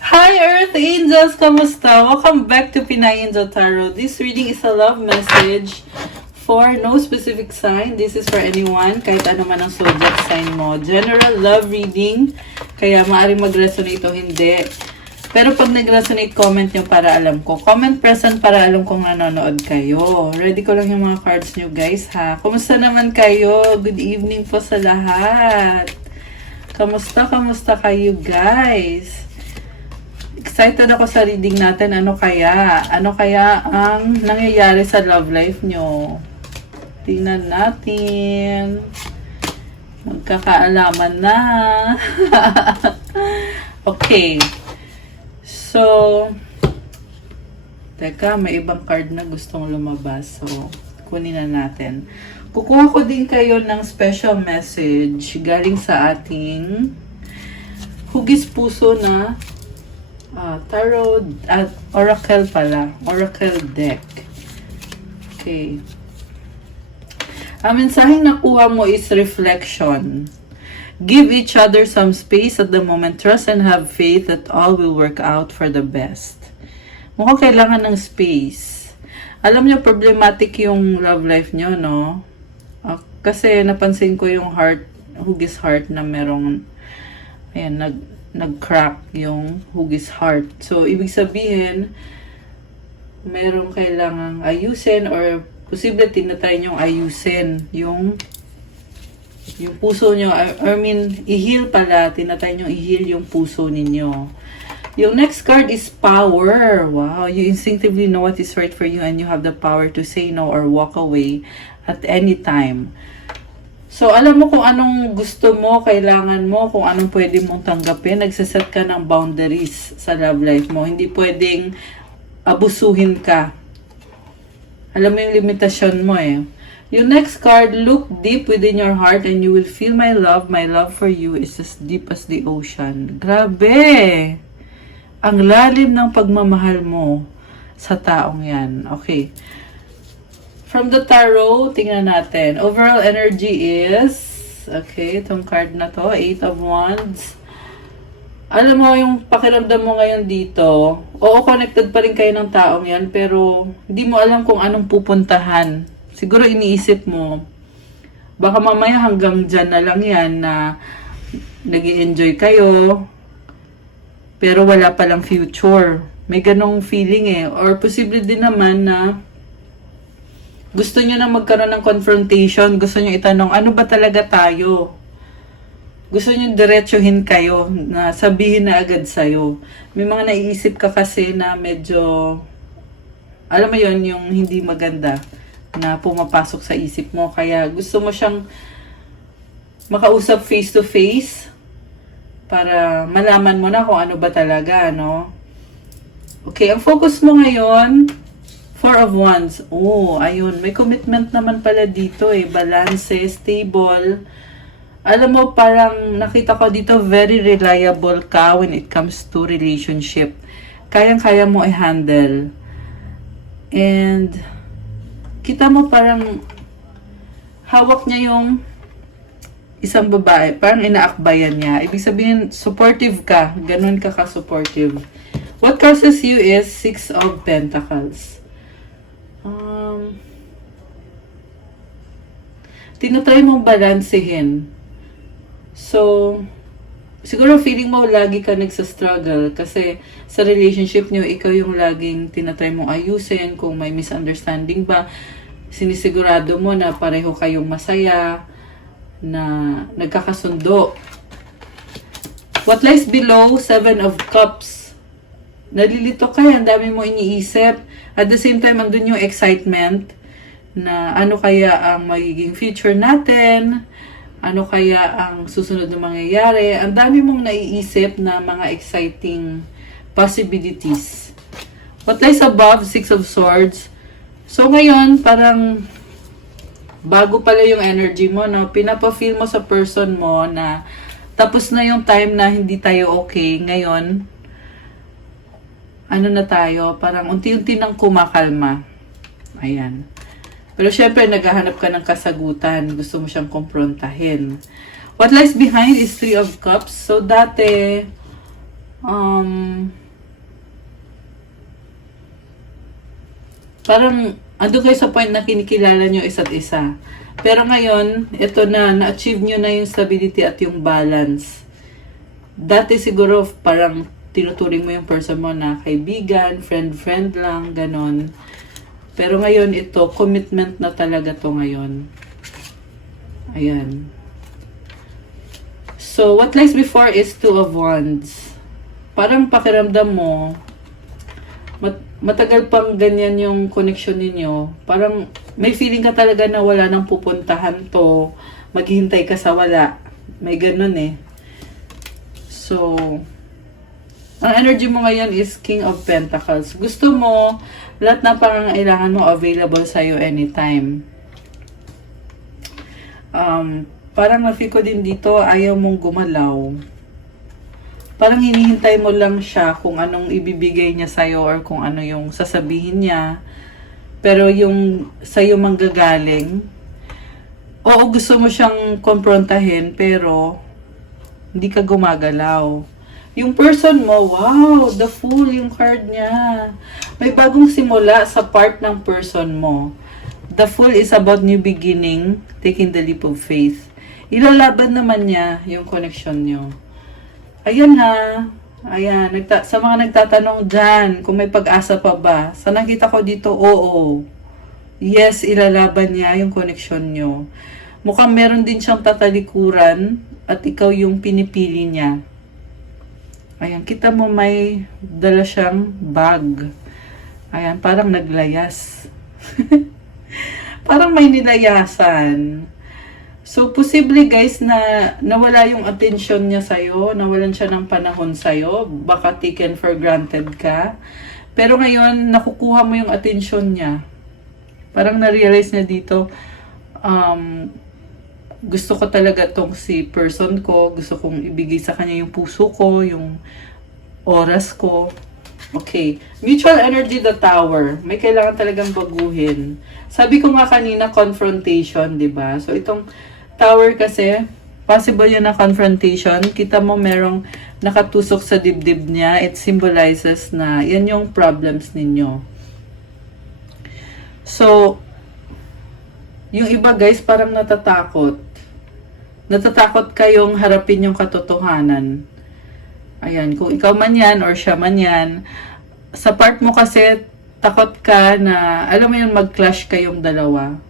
Hi Earth Angels! Kamusta? Welcome back to Pinay Angel Tarot. This reading is a love message for no specific sign. This is for anyone, kahit ano man ang zodiac sign mo. General love reading, kaya maaaring mag-resonate o hindi. Pero pag nag-resonate, comment nyo para alam ko. Comment present para alam kong nanonood kayo. Ready ko lang yung mga cards nyo guys ha. Kumusta naman kayo? Good evening po sa lahat. Kamusta kayo guys? Excited ako sa reading natin. Ano kaya? Ano kaya ang nangyayari sa love life nyo? Tingnan natin. Magkakaalaman na. Okay. So, teka, may ibang card na gustong lumabas. So, kunin na natin. Kukuha ko din kayo ng special message galing sa ating hugis puso na tarot at oracle pala. Oracle deck. Okay. Ang mensaheng nakuha mo is reflection. Give each other some space at the moment. Trust and have faith that all will work out for the best. Mukhang kailangan ng space. Alam niyo, problematic yung love life niyo, no? Kasi napansin ko yung hugis heart na merong, ayan, nag-crack yung hugis heart. So, ibig sabihin, merong kailangang ayusin or posible tinatry nyong ayusin yung puso nyo. I mean, i-heal pala. Tinatry nyong i-heal yung puso ninyo. Yung next card is power. Wow, you instinctively know what is right for you and you have the power to say no or walk away at any time. So, alam mo kung anong gusto mo, kailangan mo, kung anong pwede mong tanggapin. Nagsaset ka ng boundaries sa love life mo. Hindi pwedeng abusuhin ka. Alam mo yung limitasyon mo eh. Yung next card, look deep within your heart and you will feel my love. My love for you is as deep as the ocean. Grabe! Ang lalim ng pagmamahal mo sa taong yan. Okay. From the tarot, tingnan natin. Overall energy is, okay, itong card na to, 8 of Wands. Alam mo, yung pakiramdam mo ngayon dito, oo, connected pa rin kayo ng taong yan, pero hindi mo alam kung anong pupuntahan. Siguro iniisip mo, baka mamaya hanggang dyan na lang yan na nag-i-enjoy kayo, pero wala palang future. May ganong feeling eh. Or posible din naman na gusto nyo na magkaroon ng confrontation. Gusto nyo itanong, ano ba talaga tayo? Gusto nyo diretsuhin kayo na sabihin na agad sa'yo. May mga naiisip ka kasi na medyo, alam mo yon yung hindi maganda na pumapasok sa isip mo. Kaya gusto mo siyang makausap face to face para malaman mo na kung ano ba talaga, no? Okay, ang focus mo ngayon, 4 of Wands. Oh, ayun. May commitment naman pala dito eh. Balance, stable. Alam mo, parang nakita ko dito, very reliable ka when it comes to relationship. Kayang-kaya mo i-handle. And, kita mo parang hawak niya yung isang babae. Parang inaakbayan niya. Ibig sabihin, supportive ka. Ganun ka ka-supportive. What causes you is 6 of Pentacles. Tinatry mong balansehin. So, siguro feeling mo lagi ka nagsa-struggle kasi sa relationship nyo, ikaw yung laging tinatry mong ayusin kung may misunderstanding ba. Sinisigurado mo na pareho kayong masaya, na nagkakasundo. What lies below, 7 of Cups. Nalilito ka, ang dami mo iniisip. At the same time, andun yung excitement na ano kaya ang magiging future natin, ano kaya ang susunod na mangyayari. Ang dami mong naiisip na mga exciting possibilities. What lies above, 6 of Swords. So ngayon, parang bago pala yung energy mo, no? Pinapa-feel mo sa person mo na tapos na yung time na hindi tayo okay. Ngayon, ano na tayo, parang unti-unti nang kumakalma. Ayan. Pero syempre, naghahanap ka ng kasagutan. Gusto mo siyang kumprontahin. What lies behind is 3 of Cups. So, dati, Um, Parang ando kayo sa point na kinikilala nyo isa't isa. Pero ngayon, ito na-achieve nyo na yung stability at yung balance. Dati siguro parang tinuturing mo yung person mo na kaibigan, friend lang, ganon. Pero ngayon ito, commitment na talaga to ngayon. Ayan. So, what lies before is Two of Wands. Parang pakiramdam mo, matagal pang ganyan yung connection ninyo. Parang may feeling ka talaga na wala nang pupuntahan to. Maghihintay ka sa wala. May ganun eh. So, ang energy mo ngayon is King of Pentacles. Gusto mo, lahat na pangangailangan mo available sa'yo anytime. Parang na-feel ko din dito, ayaw mong gumalaw. Parang hinihintay mo lang siya kung anong ibibigay niya sa'yo or kung ano yung sasabihin niya. Pero yung sa'yo manggagaling, oo, gusto mo siyang konfrontahin, pero hindi ka gumagalaw. Yung person mo, wow, the Fool yung card niya. May bagong simula sa part ng person mo. The Fool is about new beginning, taking the leap of faith. Ilalaban naman niya yung connection niyo. Ayan ha. Ayan. Sa mga nagtatanong dyan, kung may pag-asa pa ba, sa nakita ko dito, oo. Yes, ilalaban niya yung connection nyo. Mukhang meron din siyang tatalikuran at ikaw yung pinipili niya. Ayan, kita mo may dala siyang bag. Ayan, parang naglayas. Parang may nilayasan. So, posible guys na nawala yung attention niya sa'yo, nawalan siya ng panahon sa'yo, baka taken for granted ka. Pero ngayon, nakukuha mo yung attention niya. Parang na-realize niya dito, gusto ko talaga tong si person ko, gusto kong ibigay sa kanya yung puso ko, yung oras ko. Okay. Mutual energy, the Tower. May kailangan talagang baguhin. Sabi ko nga kanina, confrontation, di ba? So, itong Tower kasi, possible yun na confrontation. Kita mo merong nakatusok sa dibdib niya. It symbolizes na yan yung problems ninyo. So, yung iba guys, parang natatakot. Natatakot kayong harapin yung katotohanan. Ayan, kung ikaw man yan or siya man yan, sa part mo kasi, takot ka na, alam mo yun, mag-clash kayong dalawa.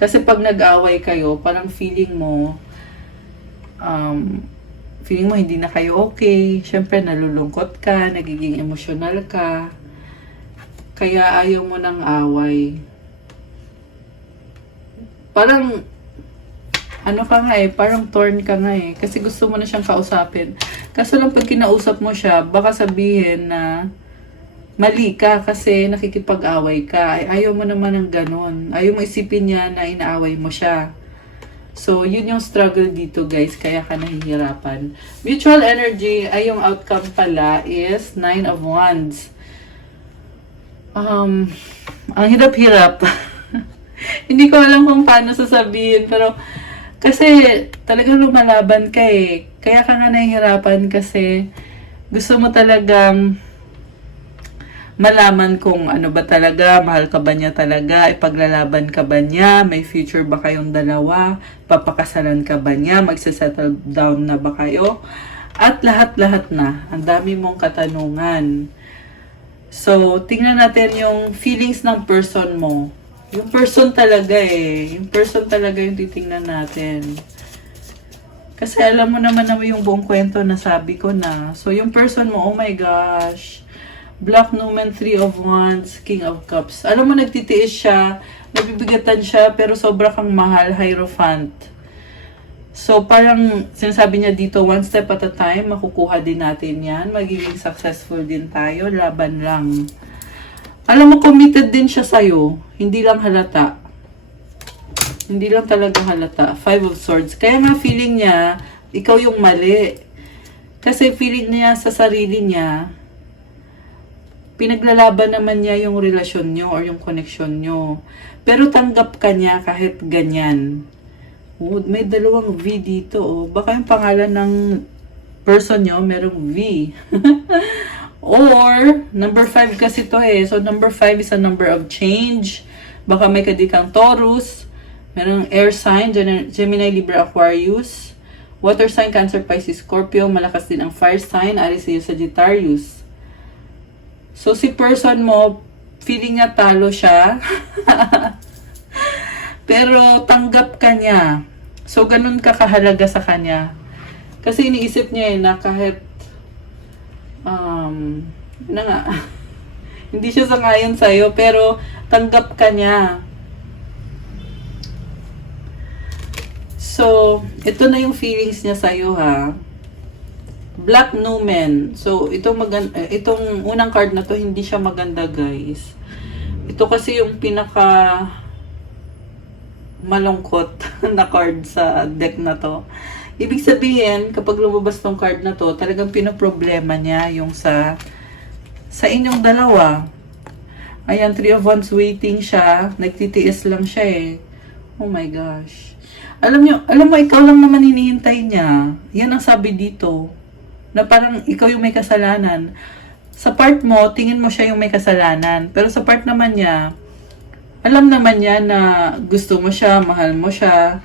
Kasi pag nag-away kayo, parang feeling mo hindi na kayo okay. Siyempre, nalulungkot ka, nagiging emotional ka. Kaya ayaw mo ng away. Parang, ano ka nga eh, parang torn ka nga eh. Kasi gusto mo na siyang kausapin. Kaso lang pag kinausap mo siya, baka sabihin na mali ka kasi nakikipag-away ka. Ay, ayaw mo naman ng ganon. Ayaw mo isipin niya na inaaway mo siya. So, yun yung struggle dito guys. Kaya ka nahihirapan. Mutual energy, ay yung outcome pala is 9 of Wands. Ang hirap-hirap. Hindi ko alam kung paano sasabihin. Pero, kasi talagang lumalaban ka eh. Kaya ka nga nahihirapan kasi gusto mo talagang malaman kung ano ba talaga, mahal ka ba niya talaga, ipaglalaban ka ba niya, may future ba kayong dalawa, papakasalan ka ba niya, magsisettle down na ba kayo, at lahat-lahat na, ang dami mong katanungan. So, tingnan natin yung feelings ng person mo. Yung person talaga eh, yung person talaga yung titingnan natin. Kasi alam mo naman yung buong kwento na sabi ko na. So, yung person mo, oh my gosh, Black Numen, 3 of Wands, King of Cups. Alam mo, nagtitiis siya, nabibigatan siya, pero sobra kang mahal, Hierophant. So, parang sinasabi niya dito, one step at a time, makukuha din natin yan. Magiging successful din tayo, laban lang. Alam mo, committed din siya sa'yo. Hindi lang halata. Hindi lang talaga halata. 5 of Swords. Kaya nga feeling niya, ikaw yung mali. Kasi feeling niya sa sarili niya, pinaglalaban naman niya yung relasyon nyo or yung connection nyo. Pero tanggap ka niya kahit ganyan. Oh, may dalawang V dito. Oh. Baka yung pangalan ng person nyo, merong V. Or, number 5 kasi to eh. So, number 5 is a number of change. Baka may kadikang Taurus. Merong air sign, Gemini, Libra, Aquarius. Water sign, Cancer, Pisces, Scorpio. Malakas din ang fire sign, Aries, Leo, Sagittarius. So, si person mo, feeling niya talo siya. Pero, tanggap ka niya. So, ganun ka kahalaga sa kanya. Kasi iniisip niya na kahit, na nga, hindi siya sangayon sa'yo, pero tanggap ka niya. So, ito na yung feelings niya sa'yo, ha. Black Numen. So, itong unang card na to, hindi siya maganda, guys. Ito kasi yung pinaka malungkot na card sa deck na to. Ibig sabihin, kapag lumabas tong card na to, talagang pinoproblema niya yung sa inyong dalawa. Ayan, 3 of Wands waiting siya. Nagtitiis lang siya eh. Oh my gosh. Alam mo, ikaw lang naman hinihintay niya. Yan ang sabi dito. Na parang ikaw yung may kasalanan. Sa part mo, tingin mo siya yung may kasalanan. Pero sa part naman niya, alam naman niya na gusto mo siya, mahal mo siya.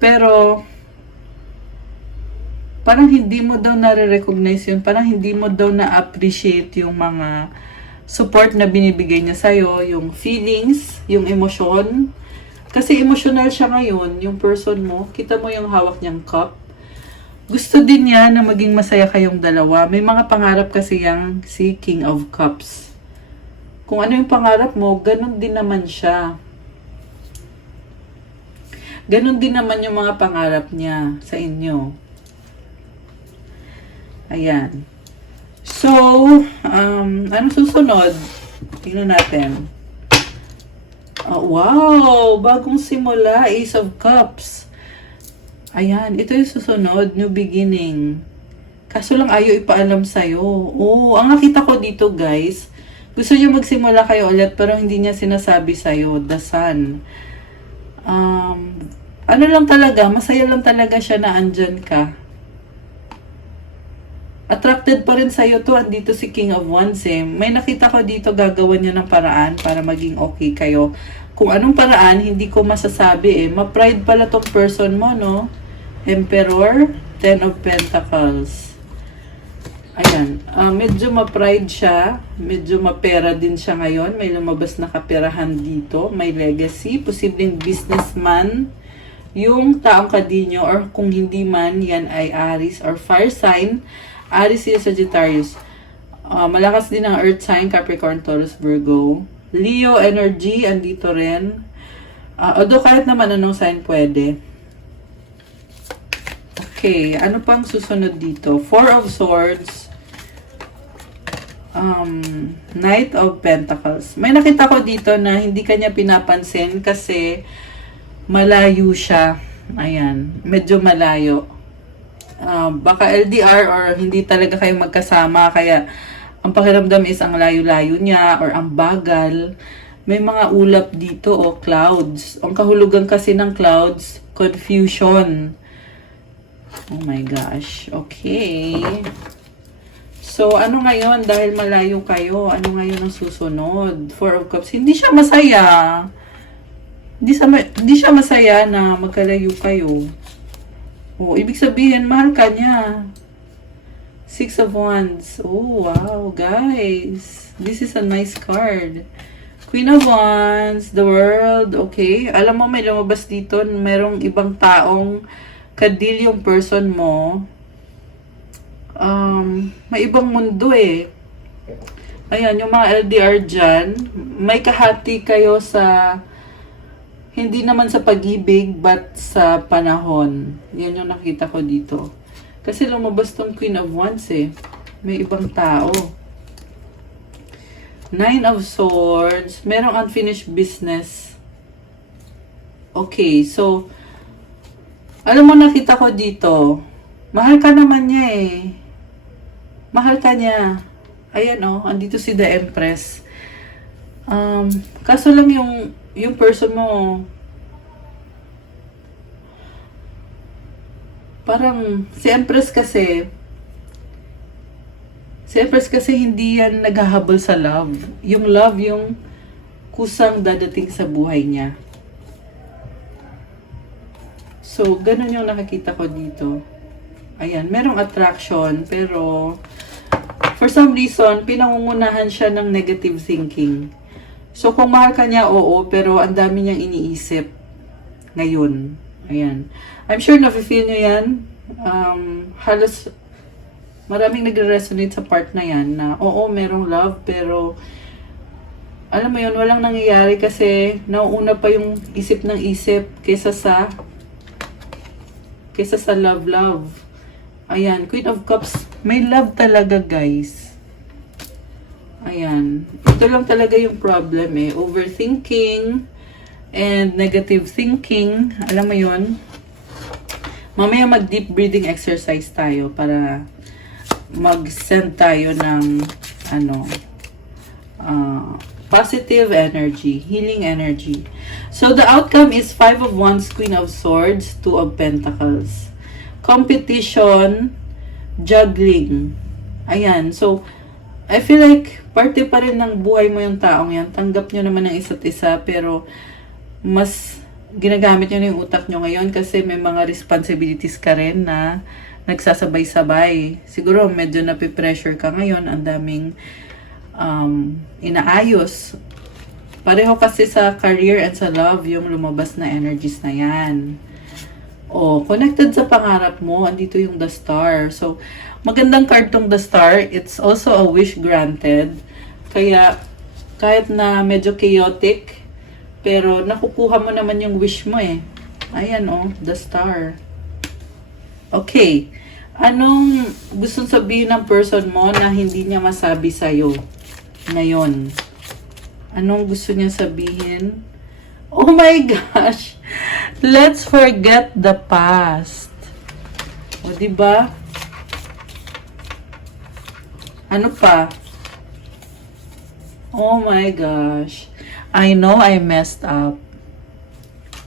Pero, parang hindi mo daw nare-recognize yun. Parang hindi mo daw na-appreciate yung mga support na binibigay niya sa'yo. Yung feelings, yung emosyon. Kasi emotional siya ngayon, yung person mo. Kita mo yung hawak niyang cup. Gusto din niya na maging masaya kayong dalawa. May mga pangarap kasi yung si King of Cups. Kung ano yung pangarap mo, ganun din naman siya. Ganun din naman yung mga pangarap niya sa inyo. Ayan. So, ano susunod? Tingnan natin. Wow! Bagong simula. Ace of Cups. Ayan. Ito yung susunod. New beginning. Kaso lang ayaw ipaalam sa'yo. Oh, ang nakita ko dito, guys. Gusto niya magsimula kayo ulit pero hindi niya sinasabi sa'yo. The Sun. Ano lang talaga. Masaya lang talaga siya na andyan ka. Attracted pa rin sa'yo to. Andito si King of Wands eh. May nakita ko dito gagawan niya ng paraan para maging okay kayo. Kung anong paraan, hindi ko masasabi eh. Ma-pride pala tong person mo, no? Emperor, 10 of Pentacles. Ayan. Medyo ma-pride siya. Medyo mapera din siya ngayon. May lumabas na kaperahan dito. May legacy. Posibleng businessman. Yung taong kadinyo or kung hindi man, yan ay Aries or fire sign. Aries, Leo, Sagittarius. Malakas din ang Earth sign, Capricorn, Taurus, Virgo. Leo energy, andito rin. Although kahit naman anong sign pwede. Okay, ano pang susunod dito? 4 of Swords. Knight of Pentacles. May nakita ko dito na hindi kanya pinapansin kasi malayo siya. Ayan, medyo malayo. Baka LDR or hindi talaga kayo magkasama kaya ang pakiramdam is ang layo-layo niya or ang bagal. May mga ulap dito o clouds. Ang kahulugan kasi ng clouds, confusion. Oh my gosh. Okay. So, ano ngayon? Dahil malayo kayo, ano ngayon ang susunod? 4 of Cups. Hindi siya masaya. Hindi siya masaya na magkalayo kayo. Oh, ibig sabihin, mahal ka niya. 6 of Wands. Oh, wow, guys. This is a nice card. Queen of Wands, the World. Okay. Alam mo, may lumabas dito. Merong ibang taong kadil yung person mo. May ibang mundo eh. Ayan, yung mga LDR dyan, may kahati kayo sa hindi naman sa pag-ibig, but sa panahon. Yan yung nakita ko dito. Kasi lumabas tong Queen of Wands eh. May ibang tao. 9 of Swords. Merong unfinished business. Okay, so, alam mo nakita ko dito. Mahal ka naman niya eh. Mahal ka niya. Ayan oh, andito si The Empress. Kaso lang yung person mo, parang, si Empress kasi, Si Empress kasi hindi yan naghahabol sa love. Yung love, yung kusang dadating sa buhay niya. So, ganun yung nakikita ko dito. Ayan, merong attraction, pero for some reason, pinangungunahan siya ng negative thinking. So, kung mahal ka niya, oo, pero ang dami niyang iniisip ngayon. Ayan. I'm sure nafe-feel niyo yan. Halos maraming nagre-resonate sa part na yan na, oo, merong love, pero alam mo yun, walang nangyayari kasi nauuna pa yung isip ng isip kaysa sa love. Ayan, Queen of Cups, may love talaga, guys. Ayan. Ito lang talaga yung problem eh. Overthinking and negative thinking. Alam mo yun? Mamaya mag-deep breathing exercise tayo para mag-send tayo ng positive energy, healing energy. So, the outcome is 5 of Wands, Queen of Swords, 2 of Pentacles. Competition, juggling. Ayan. So, I feel like parte pa rin ng buhay mo yung taong yan. Tanggap nyo naman ng isa't isa, pero mas ginagamit nyo na yung utak nyo ngayon kasi may mga responsibilities ka rin na nagsasabay-sabay. Siguro medyo napipressure ka ngayon. Ang daming inaayos. Pareho kasi sa career and sa love yung lumabas na energies na yan. O, connected sa pangarap mo, andito yung The Star. So, magandang card tong The Star. It's also a wish granted. Kaya, kahit na medyo chaotic, pero nakukuha mo naman yung wish mo eh. Ayan The Star. Okay. Anong gustong sabihin ng person mo na hindi niya masabi sa'yo ngayon? Anong gusto niya sabihin? Oh my gosh! Let's forget the past. O, diba? Ano pa? Oh my gosh. I know I messed up.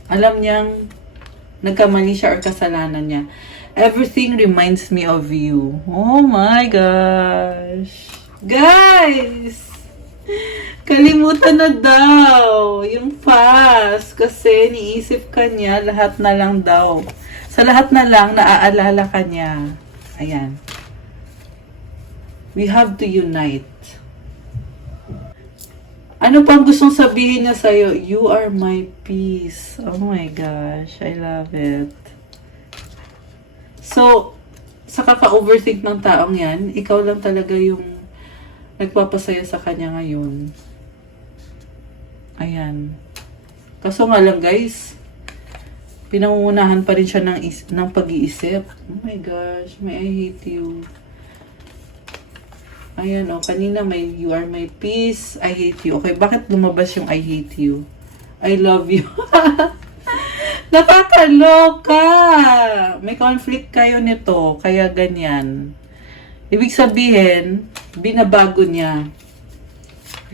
Alam niyang nagkamali siya or kasalanan niya. Everything reminds me of you. Oh my gosh. Guys! Kalimutan na daw yung past kasi niisip ka niya lahat na lang daw. Sa lahat na lang, naaalala ka niya. Ayan. We have to unite. Ano pang gustong sabihin niya sa'yo? You are my peace. Oh my gosh. I love it. So, sa kaka-overthink ng taong yan, ikaw lang talaga yung nagpapasaya sa kanya ngayon. Ayan. Kaso nga lang guys, pinangungunahan pa rin siya ng pag-iisip. Oh my gosh, may I hate you. Ayan kanina may you are my peace, I hate you. Okay, bakit lumabas yung I hate you? I love you. Nakakaloka! May conflict kayo nito, kaya ganyan. Ibig sabihin, binabago niya.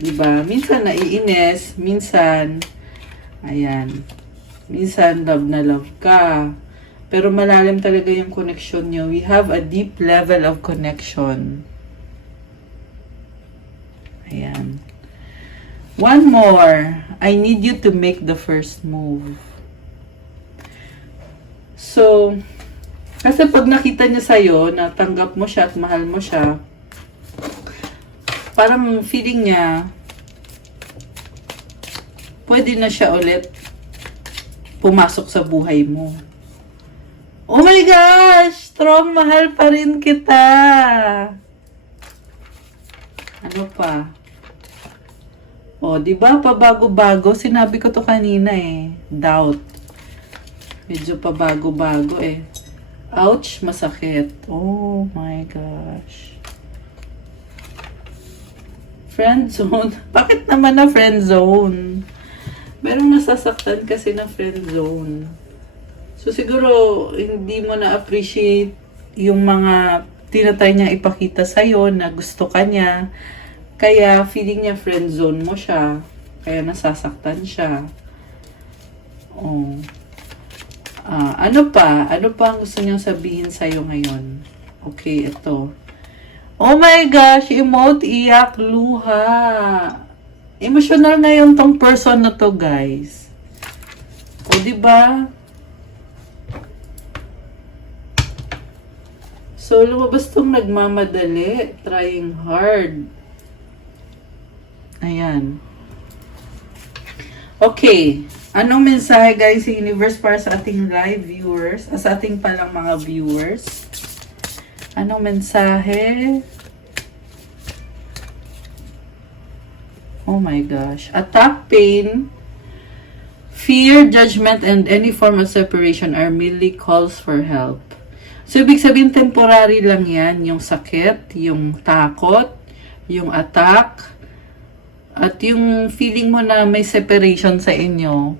Diba? Minsan naiinis, minsan, ayan, minsan love na love ka. Pero malalim talaga yung connection niyo. We have a deep level of connection. Ayan. One more. I need you to make the first move. So, kasi pag nakita niya sa'yo, na tanggap mo siya at mahal mo siya, parang feeling niya, pwede na siya ulit pumasok sa buhay mo. Oh my gosh! Strong, mahal pa rin kita! Ano pa? Oh, di ba pabago-bago? Sinabi ko to kanina eh. Doubt. Medyo pabago-bago eh. Ouch, masakit. Oh my gosh. Friend zone. Bakit naman na friend zone? Merong nasasaktan kasi na friend zone. So siguro hindi mo na appreciate yung mga tinatry niya ipakita sa'yo na gusto ka niya. Kaya feeling niya friend zone mo siya. Kaya nasasaktan siya. Oh. Ano pa? Ano pa ang gusto niyang sabihin sa'yo ngayon? Okay, ito. Oh my gosh, emote, iyak, luha. Emotional ngayon tong person na to, guys. O, diba? So, lumabas tong nagmamadali, trying hard. Ayan. Okay. Anong mensahe, guys, sa universe para sa ating live viewers? Sa ating palang mga viewers? Anong mensahe? Oh my gosh. Attack, pain, fear, judgment, and any form of separation are merely calls for help. So, ibig sabihin, temporary lang yan. Yung sakit, yung takot, yung attack, at yung feeling mo na may separation sa inyo.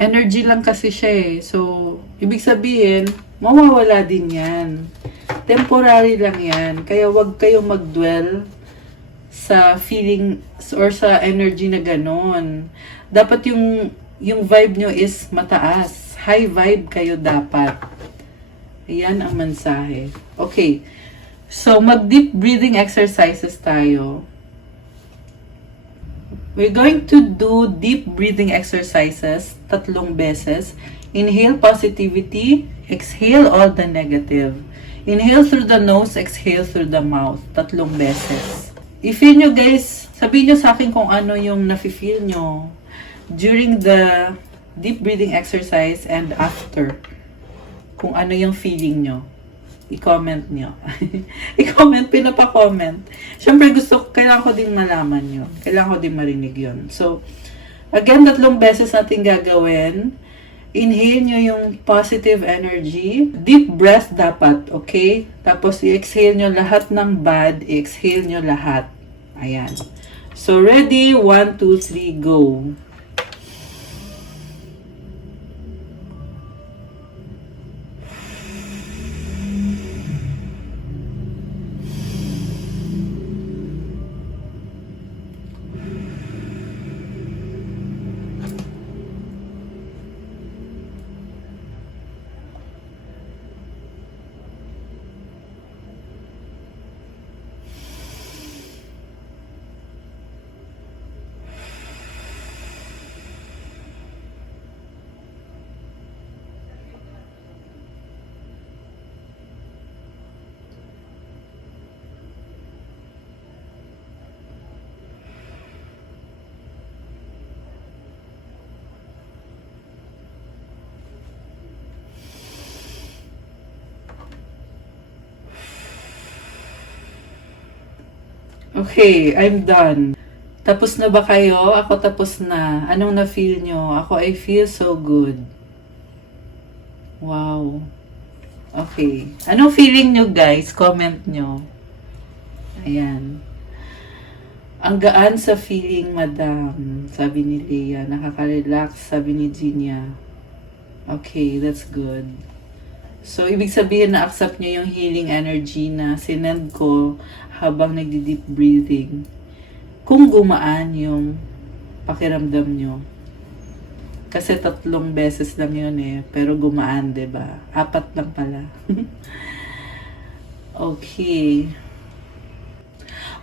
Energy lang kasi siya eh. So, ibig sabihin, mawawala din yan. Temporary lang yan. Kaya wag kayong mag-dwell sa feeling or sa energy na ganon. Dapat yung vibe nyo is mataas. High vibe kayo dapat. Ayan ang mensahe. Okay. So, mag-deep breathing exercises tayo. We're going to do deep breathing exercises 3 beses. Inhale positivity. Exhale all the negative. Inhale through the nose, exhale through the mouth. 3 beses. I-feel nyo guys, sabihin nyo sa akin kung ano yung nafe-feel nyo during the deep breathing exercise and after. Kung ano yung feeling nyo. I-comment nyo. I-comment, pinapa-comment. Siyempre kailangan ko din malaman yun. Kailangan ko din marinig yun. So, again, 3 beses natin gagawin. Inhale nyo yung positive energy. Deep breath dapat, okay? Tapos, i-exhale nyo lahat ng bad. I-exhale nyo lahat. Ayan. So, ready? 1, 2, 3, go. Okay, I'm done. Tapos na ba kayo? Ako tapos na. Anong na-feel nyo? Ako, I feel so good. Wow. Okay. Anong feeling nyo guys? Comment nyo. Ayan. Ang gaan sa feeling, madam. Sabi ni Leah. Nakaka-relax, sabi ni Ginia. Okay, that's good. So, ibig sabihin na accept nyo yung healing energy na sinend ko habang nagdi-deep breathing. Kung gumaan yung pakiramdam nyo. Kasi 3 beses lang yun eh. Pero gumaan, 'di ba? 4 lang pala. Okay.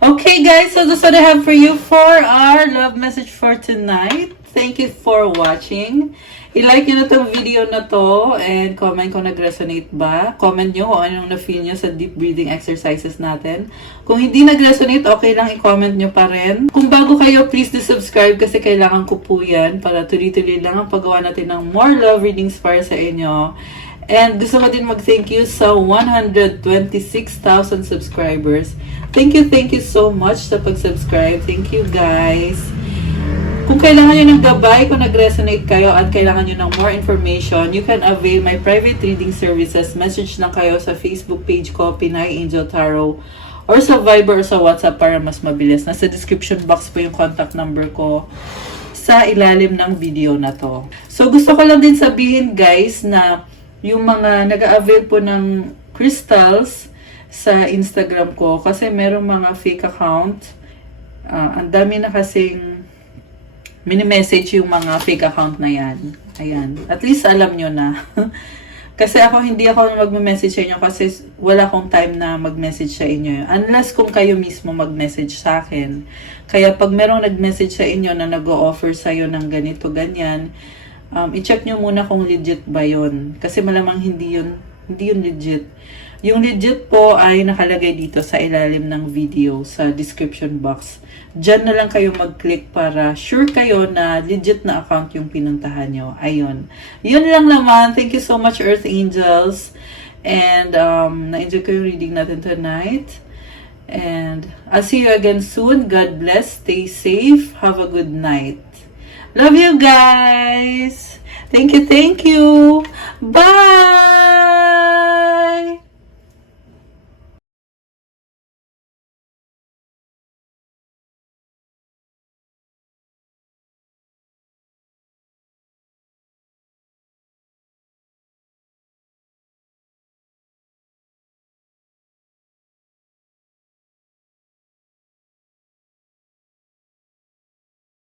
Okay guys, so that's what I have for you for our love message for tonight. Thank you for watching. I-like nyo na itong video na to and comment kung nag-resonate ba. Comment nyo kung anong na-feel nyo sa deep breathing exercises natin. Kung hindi nag-resonate, okay lang i-comment nyo pa rin. Kung bago kayo, please do subscribe kasi kailangan ko po yan para tuloy-tuloy lang ang paggawa natin ng more love readings para sa inyo. And gusto ko din mag-thank you sa 126,000 subscribers. Thank you so much sa pag-subscribe. Thank you guys. Kung kailangan nyo ng gabay, kung nag-resonate kayo at kailangan nyo ng more information, you can avail my private reading services. Message lang kayo sa Facebook page ko, Pinay Angel Tarot, or sa Viber or sa WhatsApp para mas mabilis. Nasa description box po yung contact number ko sa ilalim ng video na to. So gusto ko lang din sabihin guys na yung mga nag-avail po ng crystals sa Instagram ko, kasi merong mga fake account. Ang dami na kasing mini-message yung mga fake account na yan. Ayan. At least alam nyo na. Kasi ako, hindi ako mag-message sa inyo kasi wala akong time na mag-message sa inyo. Unless kung kayo mismo mag-message sa akin. Kaya pag merong nag-message sa inyo na nag-o-offer sa'yo ng ganito, ganyan, i-check nyo muna kung legit ba yun. Kasi malamang hindi yun legit. Yung legit po ay nakalagay dito sa ilalim ng video, sa description box. Diyan na lang kayo mag-click para sure kayo na legit na account yung pinuntahan nyo. Ayun. Yun lang naman. Thank you so much, Earth Angels. And na-enjoy ko yung reading natin tonight. And I'll see you again soon. God bless. Stay safe. Have a good night. Love you guys. Thank you. Bye!